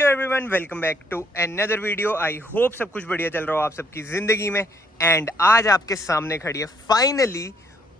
Hello everyone, welcome back to another video. I hope सब कुछ बढ़िया चल रहा हो आप सबकी ज़िंदगी में। एंड आज आपके सामने खड़ी है finally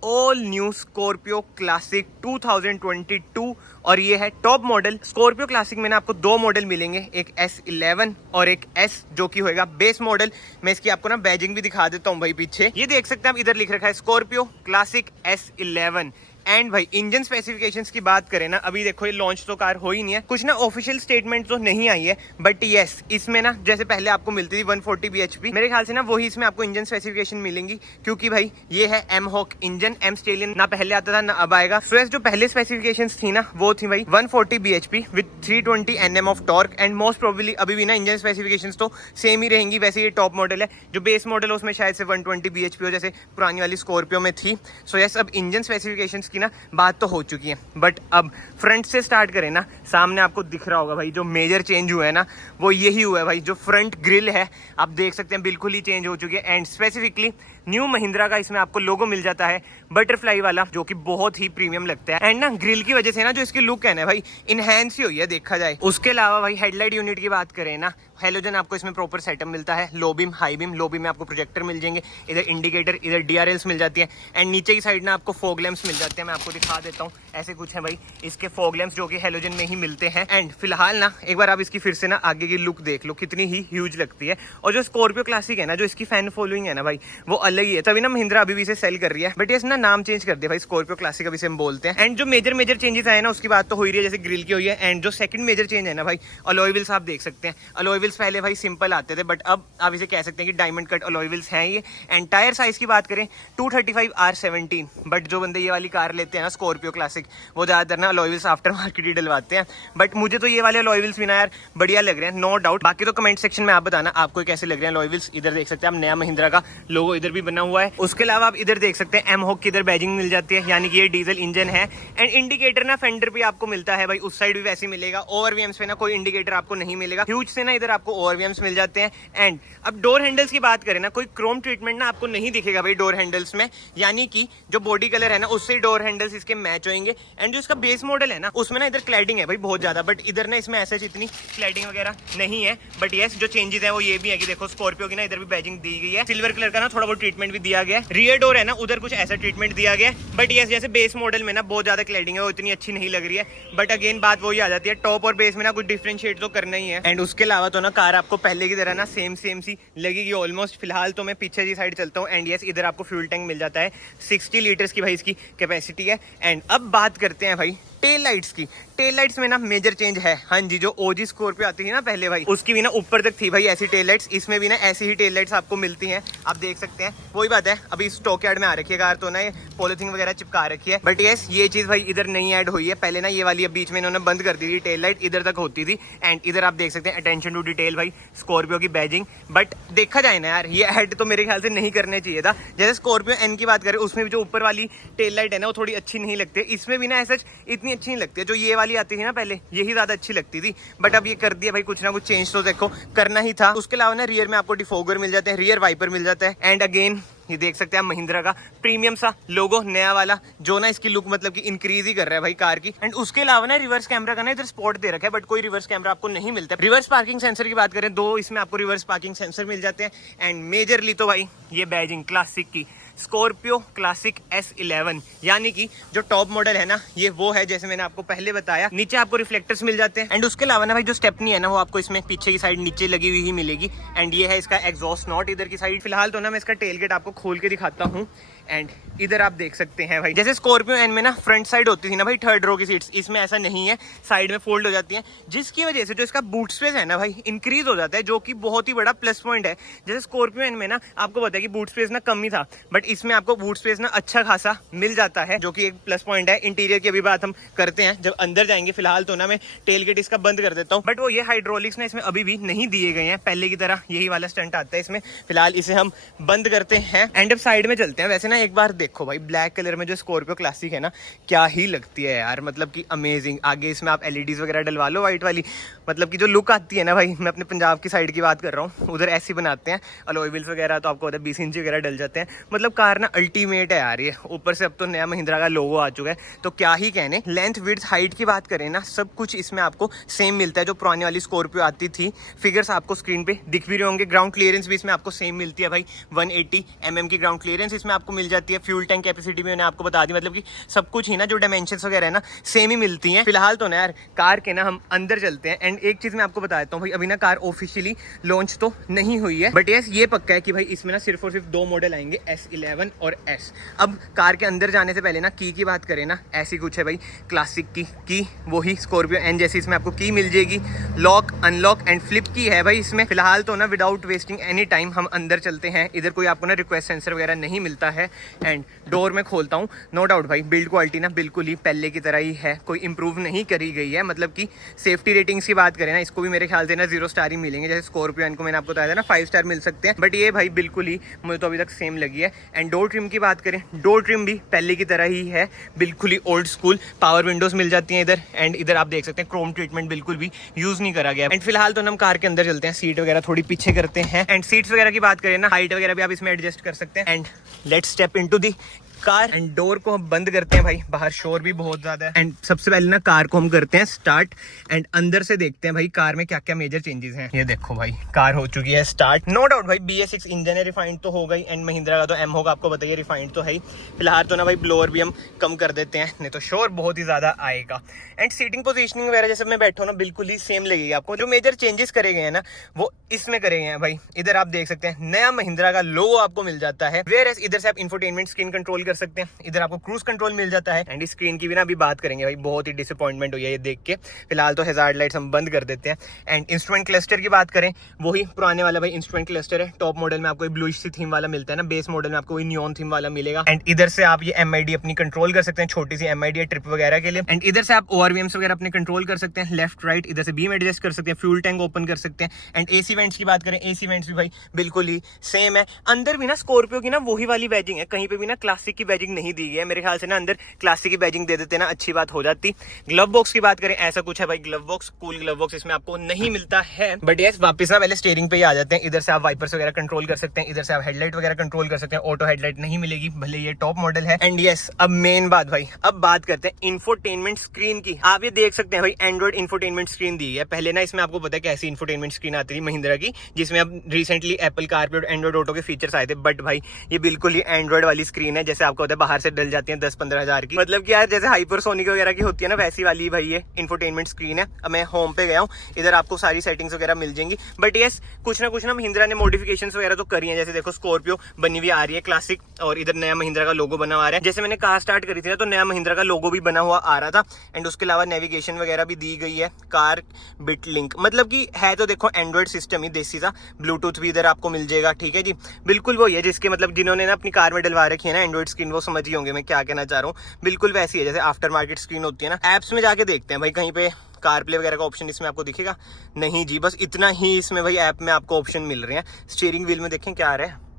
all new Scorpio classic 2022 और ये है टॉप मॉडल स्कॉर्पियो क्लासिक। मैंने आपको दो मॉडल मिलेंगे, एक S11 और एक S जो कि होएगा बेस मॉडल। मैं इसकी आपको ना बैजिंग भी दिखा देता हूँ भाई। पीछे ये देख सकते हैं आप, इधर लिख रखा है स्कॉर्पियो क्लासिक S11। एंड भाई इंजन स्पेसिफिकेशंस की बात करें ना, अभी देखो ये लॉन्च तो कार हो ही नहीं है, कुछ ना ऑफिशियल स्टेटमेंट तो नहीं आई है, बट यस इसमें ना जैसे पहले आपको मिलती थी 140 bhp, मेरे ख्याल से ना वही इसमें आपको इंजन स्पेसिफिकेशन मिलेंगी, क्योंकि भाई ये है mHawk engine. MStallion ना पहले आता था ना अब आएगा। सो जो पहले स्पेसिफिकेशंस थी ना वो थी भाई 140 bhp with 320 Nm of torque. And most probably अभी भी ना इंजन स्पेसिफिकेशंस तो सेम ही रहेंगी। वैसे ये टॉप मॉडल है, जो बेस मॉडल है उसमें शायद से 120 bhp हो जैसे पुरानी वाली स्कॉर्पियो में थी। सो यस अब इंजन स्पेसिफिकेशंस की ना बात तो हो चुकी है, बट अब फ्रंट से स्टार्ट करें ना, सामने आपको दिख रहा होगा भाई जो मेजर चेंज हुआ है ना वो यही हुआ है भाई। जो फ्रंट ग्रिल है आप देख सकते हैं बिल्कुल ही चेंज हो चुकी है। एंड स्पेसिफिकली न्यू महिंद्रा का इसमें आपको लोगो मिल जाता है बटरफ्लाई वाला, जो कि बहुत ही प्रीमियम लगता है। एंड ना ग्रिल की वजह से ना जो इसकी लुक है ना भाई इनहेंस ही हुई है देखा जाए। उसके अलावा भाई हेडलाइट यूनिट की बात करें ना, हेलोजन आपको इसमें प्रॉपर सेटअप मिलता है। Low beam, high beam, low beam में आपको प्रोजेक्टर मिल जाएंगे, इधर इंडिकेटर, इधर DRLs मिल जाती है। एंड नीचे की साइड ना आपको फॉग लैंप्स मिल जाते हैं। मैं आपको दिखा देता हूँ, ऐसे कुछ है भाई इसके फॉग लैंप्स जो कि हेलोजन में ही मिलते हैं। एंड फिलहाल ना एक बार आप इसकी फिर से ना आगे की लुक देख लो, कितनी ही ह्यूज लगती है। और जो स्कॉर्पियो क्लासिक है ना, जो इसकी फैन फॉलोइंग है ना भाई वो अलग ही है, तभी ना महिंद्रा अभी भी इसे सेल कर रही है। बट ये ना नाम चेंज कर दिया भाई, स्कॉर्पियो क्लासिक अभी से हम बोलते हैं। एंड जो मेजर चेंजेस आए ना उसकी बात तो हो ही रही है, जैसे ग्रिल की हुई है। एंड जो सेकंड मेजर चेंज है ना भाई, अलॉय व्हील्स आप देख सकते हैं। अलॉय व्हील्स पहले भाई सिंपल आते थे, बट अब आप इसे कह सकते हैं कि डायमंड कट अलॉय व्हील्स हैं ये। एंड टायर साइज की बात करें 235R17, बट जो बंदे ये वाली कार लेते हैं ना स्कॉर्पियो क्लासिक वो ज्यादातर ना अलॉय व्हील्स आफ्टर मार्केट ही डलवाते हैं। बट मुझे तो ये वाले अलॉय व्हील्स भी ना यार बढ़िया लग रहे हैं, नो डाउट। बाकी तो कमेंट सेक्शन में आप बताना आपको कैसे लग रहे हैं अलॉय व्हील्स। इधर देख सकते हैं आप नया महिंद्रा का लोगो इधर भी बना हुआ है। उसके अलावा आप इधर देख सकते हैं एम हॉक की इधर बैजिंग मिल जाती है, यानी कि ये डीजल इंजन है। एंड इंडिकेटर ना फेंडर पे आपको मिलता है भाई, उस साइड भी वैसे मिलेगा। ओवरवीएम्स पे ना कोई इंडिकेटर आपको नहीं मिलेगा। ह्यूज से ना इधर आपको ओवरवीएम्स मिल जाते हैं। एंड अब डोर हैंडल्स की बात करें ना, कोई क्रोम ट्रीटमेंट ना आपको नहीं दिखेगा भाई डोर हैंडल्स में, यानी कि जो बॉडी कलर है ना उससे डोर हैंडल्स इसके मैच होंगे। एंड जो इसका बेस मॉडल है ना उसमें ना इधर क्लैडिंग है भाई बहुत ज्यादा, बट इधर ना इसमें ऐसे इतनी क्लैडिंग वगैरह नहीं है। बट यस जो चेंजेस है वो ये भी है कि देखो स्कॉर्पियो की ना इधर भी बैजिंग दी गई है, सिल्वर कलर का ना थोड़ा बहुत ट्रीटमेंट भी दिया गया है। रियर डोर है ना उधर कुछ ऐसा ट्रीटमेंट दिया गया है। बट यस जैसे बेस मॉडल में ना बहुत ज्यादा क्लैडिंग है, वो इतनी अच्छी नहीं लग रही है। बट अगेन बात वही आ जाती है, टॉप और बेस में ना कुछ डिफरेंशिएट तो करना ही है। एंड उसके अलावा तो ना कार आपको पहले की तरह ना सेम सी लगेगी ऑलमोस्ट। फिलहाल तो मैं पीछे की साइड चलता हूँ। एंड यस इधर आपको फ्यूल टैंक मिल जाता है, 60 लीटर्स की भाई इसकी कैपेसिटी है। एंड अब बात करते हैं भाई टेल लाइट्स की। टेल लाइट्स में ना मेजर चेंज है। हाँ जी, जो ओजी स्कॉर्पियो आती थी ना पहले भाई उसकी भी ना ऊपर तक थी भाई ऐसी टेल लाइट्स, इसमें भी ना ऐसी ही टेल लाइट्स आपको मिलती हैं। आप देख सकते हैं वही बात है, अभी स्टॉक यार्ड में आ रखी है कार तो ना ये पॉलिथीन वगैरह चिपका रखी है। बट यस ये चीज भाई इधर नहीं ऐड हुई है। पहले ना ये वाली अब बीच में इन्होंने बंद कर दी थी, टेल लाइट इधर तक होती थी। एंड इधर आप देख सकते हैं अटेंशन टू डिटेल भाई स्कॉर्पियो की बैजिंग। बट देखा जाए ना यार ये ऐड तो मेरे ख्याल से नहीं करने चाहिए था। जैसे स्कॉर्पियो एन की बात करें उसमें भी जो ऊपर वाली टेल लाइट है ना वो थोड़ी अच्छी नहीं लगती, इसमें भी ना ऐसा इतनी अच्छी नहीं लगती है। जो ये वाली आती थी ना पहले यही ज्यादा अच्छी लगती थी, बट अब ये कर दिया भाई कुछ ना कुछ चेंज तो देखो करना ही था। उसके अलावा ना रियर में आपको डिफोगर मिल जाते हैं, रियर वाइपर मिल जाता है। एंड अगेन ये देख सकते हैं महिंद्रा का प्रीमियम सा लोगो नया वाला, जो ना इसकी लुक मतलब कि इंक्रीज ही कर रहा है भाई कार की। एंड उसके अलावा ना रिवर्स कैमरा का ना इधर स्पॉट दे रखा है, बट कोई रिवर्स कैमरा आपको नहीं मिलता। रिवर्स पार्किंग सेंसर की बात करें दो इसमें आपको रिवर्स पार्किंग सेंसर मिल जाते हैं। एंड मेजरली तो भाई ये बैजिंग क्लासिक की स्कॉर्पियो क्लासिक S11, यानी कि जो टॉप मॉडल है ना ये वो है, जैसे मैंने आपको पहले बताया। नीचे आपको रिफ्लेक्टर्स मिल जाते हैं। एंड उसके अलावा ना भाई जो स्टेपनी है ना वो आपको इसमें पीछे की साइड नीचे लगी हुई ही मिलेगी। एंड ये है इसका एग्जॉस्ट नॉट इधर की साइड। फिलहाल तो ना मैं इसका टेल गेट आपको खोल के दिखाता हूँ। एंड इधर आप देख सकते हैं भाई जैसे स्कॉर्पियो एन में ना फ्रंट साइड होती थी ना भाई थर्ड रो की सीट्स, इसमें ऐसा नहीं है, साइड में फोल्ड हो जाती हैं, जिसकी वजह से जो इसका बूट स्पेस है ना भाई इंक्रीज हो जाता है, जो कि बहुत ही बड़ा प्लस पॉइंट है। जैसे स्कॉर्पियो एन में ना आपको पता है कि बूट स्पेस ना कम ही था, बट इसमें आपको बूट स्पेस ना अच्छा खासा मिल जाता है, जो कि एक प्लस पॉइंट है। इंटीरियर की अभी बात हम करते हैं जब अंदर जाएंगे। फिलहाल तो ना मैं टेल गेट इसका बंद कर देता हूँ, बट वो ये हाइड्रोलिक्स ना इसमें अभी भी नहीं दिए गए हैं, पहले की तरह यही वाला स्टंट आता है इसमें। फिलहाल इसे हम बंद करते हैं। एंड अब साइड में चलते हैं। वैसे ना एक बार देखो भाई, ब्लैक कलर में जो स्कॉर्पियो क्लासिक है ना, क्या ही लगती है यार, मतलब कि अमेजिंग। आगे इसमें आप एलईडीज वगैरह डलवा लो वाइट वाली, मतलब कि जो लुक आती है ना भाई, मैं अपने पंजाब की साइड की बात कर रहा हूँ, उधर ऐसी बनाते हैं। अलॉय व्हील्स वगैरह तो आपको 20 इंच वगैरह डल जाते हैं। मतलब कार ना अल्टीमेट है यार ये। ऊपर से अब तो नया महिंद्रा का लोगो आ चुका है, तो क्या ही कहने। लेंथ विड्थ हाइट की बात करें ना, सब कुछ इसमें आपको सेम मिलता है जो पुरानी वाली स्कॉर्पियो आती थी। फिगर्स आपको स्क्रीन पे दिख भी रहे होंगे। ग्राउंड क्लियरेंस भी इसमें आपको सेम मिलती है भाई, 180 mm की ग्राउंड क्लियरेंस इसमें आपको मिल जाती है। फ्यूल टैंक कैपेसिटी भी मैंने आपको बता दी, मतलब कि सब कुछ ही ना जो डायमेंशंस वगैरह है ना सेम ही मिलती हैं। फिलहाल तो ना यार कार के ना हम अंदर चलते हैं। एंड एक चीज मैं आपको बता देता हूँ भाई, अभी ना कार ऑफिशियली लॉन्च तो नहीं हुई है, बट यस ये पक्का है कि भाई इसमें ना सिर्फ और सिर्फ 2 मॉडल आएंगे, S11 और S। अब कार के अंदर जाने से पहले ना की बात करें ना, ऐसी कुछ है भाई क्लासिक की वही स्कॉर्पियो एन जैसी इसमें आपको की मिल जाएगी। लॉक अनलॉक एंड फ्लिप की है भाई इसमें। फिलहाल तो ना विदाउट वेस्टिंग एनी टाइम हम अंदर चलते हैं। इधर कोई आपको ना रिक्वेस्ट सेंसर वगैरह नहीं मिलता है। एंड डोर में खोलता हूँ, नो डाउट भाई बिल्ड क्वालिटी ना बिल्कुल ही पहले की तरह ही है, कोई इंप्रूव नहीं करी गई है। मतलब कि सेफ्टी रेटिंग्स की बात करें ना, इसको भी मेरे ख्याल से ना 0 स्टार ही मिलेंगे, जैसे स्कॉर्पियो को मैंने आपको बताया था ना 5 स्टार मिल सकते हैं, बट ये भाई बिल्कुल ही मुझे तो अभी तक सेम लगी है। एंड डोर ट्रिम की बात करें, डोर ट्रिम भी पहले की तरह ही है, बिल्कुल ही ओल्ड स्कूल। पावर विंडोज मिल जाती हैं इधर। एंड इधर आप देख सकते हैं क्रोम ट्रीटमेंट बिल्कुल भी यूज नहीं करा गया। एंड फिलहाल तो हम कार के अंदर चलते हैं, सीट वगैरह थोड़ी पीछे करते हैं। एंड सीट्स वगैरह की बात करें ना, हाइट वगैरह भी आप इसमें एडजस्ट कर सकते हैं। And let's step into the car. And door को हम बंद करते हैं भाई, बाहर शोर भी बहुत ज्यादा है। एंड सबसे पहले ना कार को हम करते हैं स्टार्ट। एंड अंदर से देखते हैं भाई कार में क्या क्या मेजर चेंजेस हैं। ये देखो भाई कार हो चुकी है स्टार्ट। नो डाउट भाई BS6 इंजन है, रिफाइंड तो हो गई। एंड महिंद्रा का तो M होगा, आपको बताइए रिफाइंड तो है ही। फिलहाल तो ना भाई ब्लोअर भी हम कम कर देते हैं, नहीं तो शोर बहुत ही ज्यादा आएगा। एंड सीटिंग पोजिशनिंग वगैरह जैसे मैं बैठा ना बिल्कुल ही सेम लगेगी आपको। जो मेजर चेंजेस करे गए हैं ना वो इसमें करे गए हैं भाई। इधर आप देख सकते हैं नया महिंद्रा का लोगो आपको मिल जाता है। वेयर इधर से आप इंफोटेनमेंट स्क्रीन कंट्रोल कर सकते हैं, इधर आपको क्रूज कंट्रोल मिल जाता है। एंड स्क्रीन की भी ना अभी बात करेंगे भाई, बहुत ही डिसअपॉइंटमेंट हुई है ये देख के। फिलहाल तो हैजार्ड लाइट्स हम बंद कर देते हैं। एंड इंस्ट्रूमेंट क्लस्टर की बात करें, वही पुराने वाला भाई इंस्ट्रूमेंट क्लस्टर है। टॉप मॉडल में आपको ब्लूइश सी थीम वाला मिलता है ना, बेस मॉडल में आपको नियॉन थीम वाला मिलेगा। एंड इधर से आप ये MID अपनी कंट्रोल कर सकते हैं, छोटी सी MID है ट्रिप वगैरह के लिए। एंड इधर से आप ORVMs वगैरह अपने कंट्रोल कर सकते हैं, लेफ्ट राइट। इधर से बीम एडजस्ट कर सकते हैं, फ्यूल टैंक ओपन कर सकते हैं। एंड AC वेंट्स की बात करें, AC वेंट्स भी भाई बिल्कुल ही सेम है। अंदर भी ना स्कॉर्पियो की ना वही वाली बैजिंग है, कहीं पे भी ना क्लासिक की बैजिंग नहीं दी गई है। मेरे ख्याल से ना अंदर क्लासिक की बैजिंग दे देते ना अच्छी बात हो जाती। ग्लव बॉक्स की बात करें, ऐसा कुछ है भाई glove box, cool glove box इसमें आपको नहीं मिलता है। बट यस वापस ना पहले स्टीयरिंग पे ही आ जाते हैं। इधर से आप वाइपर्स वगैरह कंट्रोल कर सकते हैं, इधर से आप हेडलाइट वगैरह कंट्रोल कर सकते हैं। ऑटो हेडलाइट नहीं मिलेगी, भले ये टॉप मॉडल है। एंड यस अब मेन बात भाई, अब बात करते हैं इंफोटेनमेंट स्क्रीन की। आप ये देख सकते हैं भाई एंड्रॉइड इंफोटेनमेंट स्क्रीन दी है। पहले ना इसमें आपको पता है कैसी इंफोटेनमेंट स्क्रीन आती थी महिंद्रा की, जिसमें अब रिसेंटली एप्पल कारप्ले और एंड्रॉइड ऑटो के फीचर्स आए थे। बट भाई ये बिल्कुल ही एंड्रॉइड वाली स्क्रीन है, जैसे आपको होता है बाहर से डल जाती है 10-15 हजार की। मतलब कि यार जैसे हाइपरसोनिक वगैरह की होती है ना, वैसी वाली भाई ये इंफोटेनमेंट स्क्रीन है। अब मैं होम पे गया हूँ, इधर आपको सारी सेटिंग्स वगैरह मिल जाएंगी। बट यस कुछ ना महिंद्रा ने मॉडिफिकेशंस वगैरह तो करी है। जैसे देखो स्कॉर्पियो बनी हुई आ रही है क्लासिक, और इधर नया महिंद्रा का लोगो बना हुआ आ रहा है। जैसे मैंने कार स्टार्ट करी थी ना, तो नया महिंद्रा का लोगो भी बना हुआ आ रहा था। एंड उसके अलावा नेविगेशन वगैरह भी दी गई है, कार बिट लिंक, मतलब कि है तो देखो एंड्रॉइड सिस्टम ही देसी सा। ब्लूटूथ भी इधर आपको मिल जाएगा, ठीक है जी। बिल्कुल वही है जिसके मतलब जिन्होंने ना अपनी कार में डलवा रखी है ना एंड्रॉइड स्क्रीन, वो समझ ही होंगे मैं क्या कहना चाह रहा हूँ। बिल्कुल वैसी है जैसे आफ्टर मार्केट स्क्रीन होती है ना। एप्स में जाके देखते हैं भाई, कहीं पे कार प्ले वगैरह का ऑप्शन इसमें आपको दिखेगा नहीं जी, बस इतना ही इसमें भाई ऐप में आपको ऑप्शन मिल रहे हैं। स्टीयरिंग व्हील में देखें क्या आ रहा है,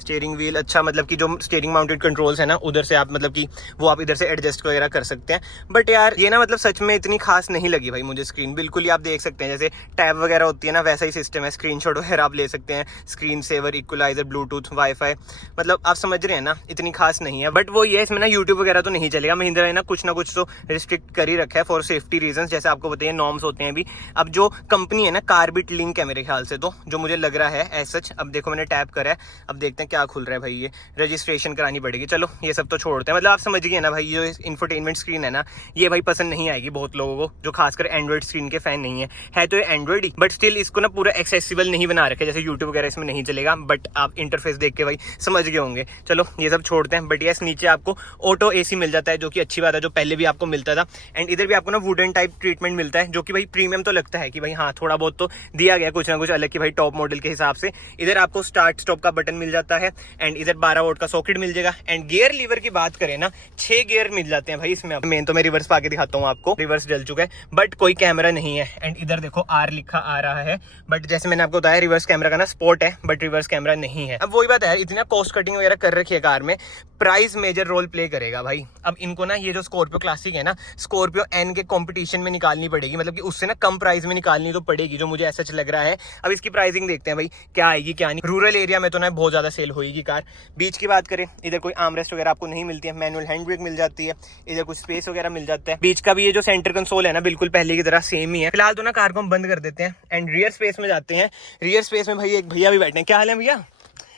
स्टीयरिंग व्हील अच्छा, मतलब कि जो स्टीयरिंग माउंटेड कंट्रोल्स है ना उधर से आप मतलब कि वो आप इधर से एडजस्ट वगैरह कर सकते हैं। बट यार ये ना मतलब सच में इतनी खास नहीं लगी भाई मुझे स्क्रीन। बिल्कुल ही आप देख सकते हैं जैसे टैब वगैरह होती है ना, वैसा ही सिस्टम है। स्क्रीनशॉट वगैरह आप ले सकते हैं, screen saver, equalizer, Bluetooth, wifi, मतलब आप समझ रहे हैं ना, इतनी खास नहीं है। बट वो ये इसमें ना यूट्यूब वगैरह तो नहीं चलेगा। महिंद्रा ने ना कुछ तो रिस्ट्रिक्ट कर ही रखा है फॉर सेफ्टी रीजन। जैसे आपको बताइए नॉर्म्स होते हैं अभी। अब जो कंपनी है ना कारबिट लिंक है मेरे ख्याल से, तो जो मुझे लग रहा है एज सच। अब देखो मैंने टैप करा है, अब देखते हैं क्या खुल रहा है भाई। ये रजिस्ट्रेशन करानी पड़ेगी, चलो ये सब तो छोड़ते हैं। मतलब आप समझ गए ना भाई, ये इंफोटेनमेंट स्क्रीन है ना, ये भाई पसंद नहीं आएगी बहुत लोगों को जो खासकर एंड्रॉइड स्क्रीन के फैन नहीं है तो ये एंड्रॉइड ही, बट स्टिल इसको ना पूरा एक्सेसिबल नहीं बना रखे, जैसे यूट्यूब वगैरह इसमें नहीं चलेगा। बट आप इंटरफेस देख के भाई समझ गए होंगे। चलो ये सब छोड़ते हैं। बट यस नीचे आपको ऑटो AC मिल जाता है, जो कि अच्छी बात है, जो पहले भी आपको मिलता था। एंड इधर भी आपको ना वुडन टाइप ट्रीटमेंट मिलता है, जो कि भाई प्रीमियम तो लगता है कि भाई हाँ थोड़ा बहुत तो दिया गया कुछ ना कुछ अलग की भाई टॉप मॉडल के हिसाब से। इधर आपको स्टार्ट स्टॉप का बटन मिल जाता आता है एंड इधर 12 वोल्ट का सॉकेट मिल जाएगा। एंड गियर लीवर की बात करें ना, 6 गियर मिल जाते हैं भाई इसमें। मेन तो मैं रिवर्स पाके दिखाता हूँ आपको, रिवर्स जल चुका है बट कोई कैमरा नहीं है। एंड इधर देखो आर लिखा आ रहा है, बट जैसे मैंने आपको बताया रिवर्स कैमरा का ना स्पोर्ट है बट रिवर्स कैमरा नहीं है। अब वही बात है, इतना कॉस्ट कटिंग वगैरह कर रखी है कार में, प्राइस मेजर रोल प्ले करेगा भाई। अब इनको ना ये जो स्कॉर्पियो क्लासिक है ना, स्कॉर्पियो एन के कंपटीशन में निकालनी पड़ेगी, मतलब कि उससे ना कम प्राइस में निकालनी तो पड़ेगी, जो मुझे ऐसा लग रहा है। अब इसकी प्राइसिंग देखते हैं भाई क्या आएगी क्या नहीं। रूरल एरिया में तो ना बहुत ज्यादा सेल होगी कार। बीच की बात करें, इधर कोई आर्मरेस्ट वगैरह आपको नहीं मिलती है, मैनुअल हैंड ब्रेक मिल जाती है, इधर कुछ स्पेस वगैरह मिल जाता है। बीच का भी ये जो सेंटर कंसोल है ना, बिल्कुल पहले की तरह सेम ही है। फिलहाल तो ना कार को हम बंद कर देते हैं एंड रियर स्पेस में जाते हैं। रियर स्पेस में भाई एक भैया भी बैठे हैं। क्या हाल है भैया?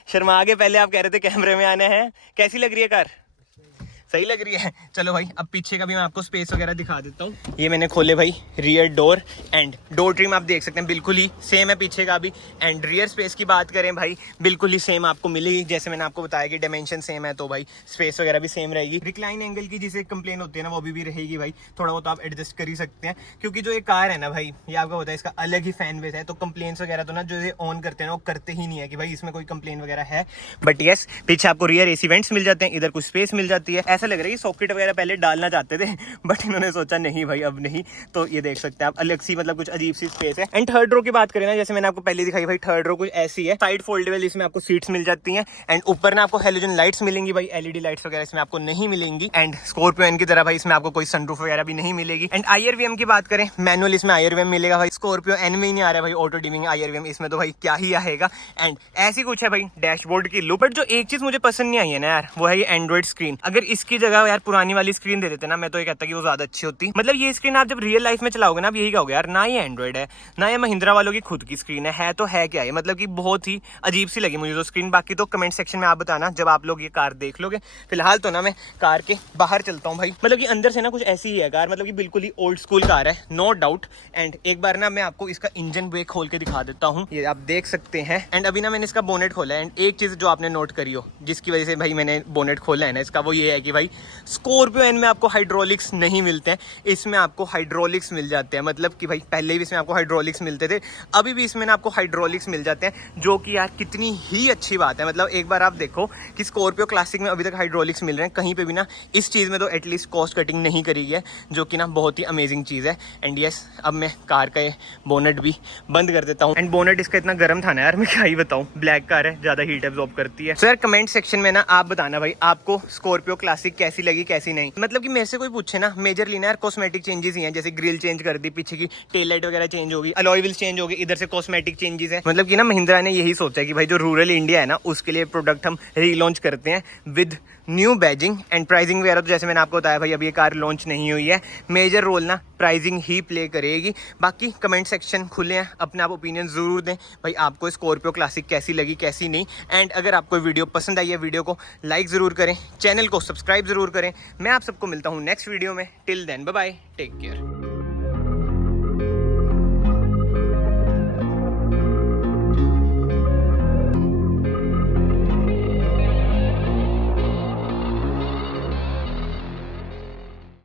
शर्मा आगे, पहले आप कह रहे थे कैमरे में आने हैं। कैसी लग रही है कार? सही लग रही है। चलो भाई अब पीछे का भी मैं आपको स्पेस वगैरह दिखा देता हूँ। ये मैंने खोले भाई rear door and door trim आप देख सकते हैं बिल्कुल ही सेम है पीछे का भी। एंड रियर स्पेस की बात करें भाई, बिल्कुल ही सेम आपको मिलेगी। जैसे मैंने आपको बताया कि डायमेंशन सेम है तो भाई स्पेस वगैरह भी सेम रहेगी। रिक्लाइन एंगल की जिसे कंप्लेन होती है ना, वो भी रहेगी भाई। थोड़ा बहुत आप एडजस्ट कर ही सकते हैं, क्योंकि जो ये कार है ना भाई, ये आपको पता है इसका अलग ही फैन बेस है। तो कंप्लेन्स वगैरह तो ना जो ये ऑन करते हैं ना, वो करते ही नहीं है कि भाई इसमें कोई कंप्लेन वगैरह है। बट यस, पीछे आपको रियर एसी वेंट्स मिल जाते हैं, इधर कुछ स्पेस मिल जाती है। ऐसा लग रहा है कि सॉकेट वगैरह पहले डालना चाहते थे बट इन्होंने सोचा नहीं भाई अब नहीं। तो ये देख सकते हैं आप, अलग सी मतलब कुछ अजीब सी स्पेस है। एंड थर्ड रो की बात करें ना, जैसे मैंने आपको पहले दिखाई भाई, थर्ड रो कुछ ऐसी है, साइड फोल्डेबल, इसमें आपको सीट्स मिल जाती हैं। एंड ऊपर ना आपको हेलोजन लाइट्स मिलेंगी भाई, एलईडी लाइट्स वगैरह इसमें आपको नहीं मिलेंगी। एंड स्कॉर्पियो एन की तरह भाई इसमें आपको कोई सनरूफ वगैरह भी नहीं मिलेगी। एंड आईआरवीएम की बात करें, मैनुअल इसमें आईआरवीएम मिलेगा भाई। स्कॉर्पियो एन में ही नहीं आ रहा है भाई ऑटो डिमिंग आईआरवीएम, इसमें तो भाई क्या ही आएगा। एंड ऐसी कुछ है भाई डैशबोर्ड की लुक। बट जो एक चीज मुझे पसंद नहीं आई है ना यार, वो है ये एंड्रॉइड स्क्रीन। अगर इसकी जगह यार पुरानी वाली स्क्रीन दे देते ना, मैं तो ये कहता कि वो ज्यादा अच्छी होती। मतलब ये स्क्रीन आप जब रियल लाइफ में चलाओगे ना, आप यही कहोगे यार ना ये एंड्रॉइड है ना ये महिंद्रा वालों की खुद की स्क्रीन है तो है क्या है। मतलब कि बहुत ही अजीब सी लगी मुझे जो स्क्रीन। बाकी तो कमेंट सेक्शन में आप बताना जब आप लोग ये कार देख लोगे। फिलहाल तो ना मैं कार के बाहर चलता हूँ भाई। मतलब कि अंदर से ना कुछ ऐसी ही है कार, मतलब कि बिल्कुल ही ओल्ड स्कूल कार है, नो डाउट। एंड एक बार ना मैं आपको इसका इंजन ब्रेक खोल के दिखा देता हूँ, ये आप देख सकते हैं। एंड अभी ना मैंने इसका बोनेट खोला है। एंड एक चीज जो आपने नोट करी हो, जिसकी वजह से भाई मैंने बोनेट खोला है ना इसका, वो ये है कि भाई स्कॉर्पियो एन में आपको हाइड्रोलिक्स नहीं मिलते हैं, इसमें आपको हाइड्रोलिक्स मिल जाते हैं। मतलब कि भाई पहले भी इसमें आपको हाइड्रोलिक्स मिलते थे, अभी भी इसमें ना आपको हाइड्रोलिक्स मिल जाते हैं, जो कि यार कितनी ही अच्छी बात है। मतलब एक बार आप देखो कि स्कॉर्पियो क्लासिक में अभी तक हाइड्रोलिक्स मिल रहे हैं, कहीं पे भी ना इस चीज़ में तो एटलीस्ट कॉस्ट कटिंग नहीं करी है, जो कि ना बहुत ही अमेजिंग चीज़ है। एंड यस, अब मैं कार का ये बोनेट भी बंद कर देता हूँ। एंड बोनेट इसका इतना गर्म था ना यार, मैं क्या ही बताऊँ, ब्लैक कार है, ज़्यादा हीट एब्जॉर्ब करती है। सो यार कमेंट सेक्शन में ना आप बताना भाई आपको स्कॉर्पियो क्लासिक कैसी लगी कैसी नहीं। मतलब कि मेरे से कोई पूछे ना, मेजरली ना यार कॉस्मेटिक चेंजेस ही हैं, जैसे ग्रिल चेंज कर दी, पीछे की टेल लाइट वगैरह चेंज होगी, अलॉय व्हील्स चेंज होगी, इधर से कॉस्मेटिक चेंजेस है। मतलब कि ना महिंद्रा ने यही सोचा है कि भाई जो रूरल इंडिया है ना, उसके लिए प्रोडक्ट हम रीलॉन्च करते हैं with new badging. And pricing वगैरह तो जैसे मैंने आपको बताया भाई, अभी ये कार लॉन्च नहीं हुई है, मेजर रोल ना प्राइसिंग ही प्ले करेगी। बाकी कमेंट सेक्शन खुले हैं, अपने आप ओपिनियन जरूर दें भाई आपको स्कॉर्पियो क्लासिक कैसी लगी कैसी नहीं। एंड अगर आपको वीडियो पसंद आई है, वीडियो को लाइक ज़रूर करें, चैनल को सब्सक्राइब ज़रूर करें। मैं आप सबको मिलता हूँ नेक्स्ट वीडियो में। Till then bye bye, take care.